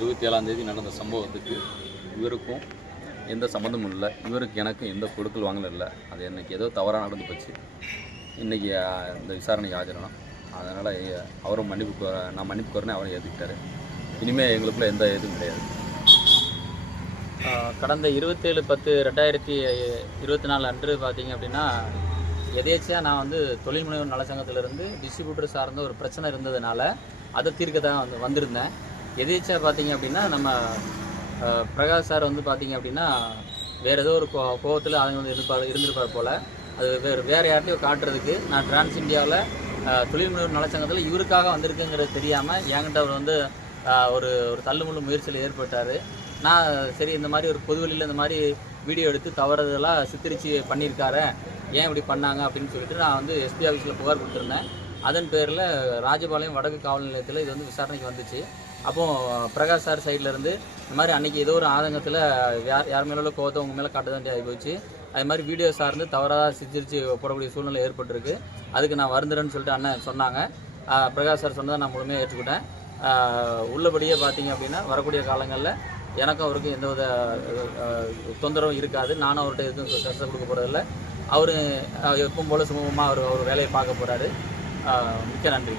27ஆம் தேதி நடந்த சம்பவத்துக்கு இவருக்கும் எந்த சம்மந்தமும் இல்லை. இவருக்கு எனக்கும் எந்த கொடுக்கல் வாங்கலும் இல்லை. அது எனக்கு ஏதோ தவறாக நடந்து போச்சு. இன்றைக்கி இந்த விசாரணைக்கு ஆஜரானோம். அதனால் அவரும் நான் மன்னிப்பு கோரனே அவரும் ஏற்றுக்கிட்டாரு. இனிமேல் எங்களுக்குள்ள எந்த இதுவும் கிடையாது. கடந்த 27/10/2024 அன்று பார்த்தீங்க அப்படின்னா எதேச்சியாக நான் தொழில் முனைவோர் நல சங்கத்திலிருந்து டிஸ்ட்ரிபியூட்டர் சார்ந்த ஒரு பிரச்சனை இருந்ததுனால அதை தீர்க்க தான் வந்திருந்தேன். எதேச்சியாக பார்த்தீங்க அப்படின்னா நம்ம பிரகாஷ் சார் பார்த்தீங்க அப்படின்னா வேறு ஏதோ ஒரு கோவத்தில் அவங்க இருந்திருப்பார் போல். அது வேறு யார்ட்டையும் காட்டுறதுக்கு நான் டிரான்ஸ் இந்தியாவில் தொழில் முனைவோர் நல சங்கத்தில் இவருக்காக வந்திருக்குங்கிறது தெரியாமல் என்கிட்ட அவர் ஒரு தள்ளுமுள்ளு முயற்சியில் ஏற்பட்டார். நான் சரி இந்த மாதிரி ஒரு பொதுவெளியில் இந்த மாதிரி வீடியோ எடுத்து தவறுதலாக சித்தரித்து பண்ணியிருக்காரு, ஏன் இப்படி பண்ணாங்க அப்படின்னு சொல்லிட்டு நான் எஸ்பி ஆஃபீஸில் புகார் கொடுத்துருந்தேன். அதன் பேரில் ராஜபாளையம் வடக்கு காவல் நிலையத்தில் இது விசாரணைக்கு வந்துச்சு. அப்போது பிரகாஷ் சார் சைட்லேருந்து இந்த மாதிரி அன்றைக்கி ஏதோ ஒரு ஆதங்கத்தில் யார் மேலே கோவத்தை உங்கள் மேலே காட்ட வேண்டிய ஆகி போச்சு, அது மாதிரி வீடியோ சார்ந்து தவறாக சித்தரித்து போடக்கூடிய சூழ்நிலை ஏற்பட்டிருக்கு, அதுக்கு நான் வருந்துறேன்னு சொல்லிட்டு அண்ணன் சொன்னாங்க. பிரகாஷ் சார் சொன்னதை நான் முழுமையாக ஏற்றுக்கிட்டேன். உள்ளபடியே பார்த்தீங்க அப்படின்னா வரக்கூடிய காலங்களில் எனக்கும் அவருக்கும் எந்தவித தொந்தரவும் இருக்காது. நானும் அவர்கிட்ட எதுவும் கஷ்டம் கொடுக்க போகிறதில்ல. அவர் எப்பவும் போல் சுமூகமாக அவர் வேலையை பார்க்க போகிறாரு. மிக்க நன்றி.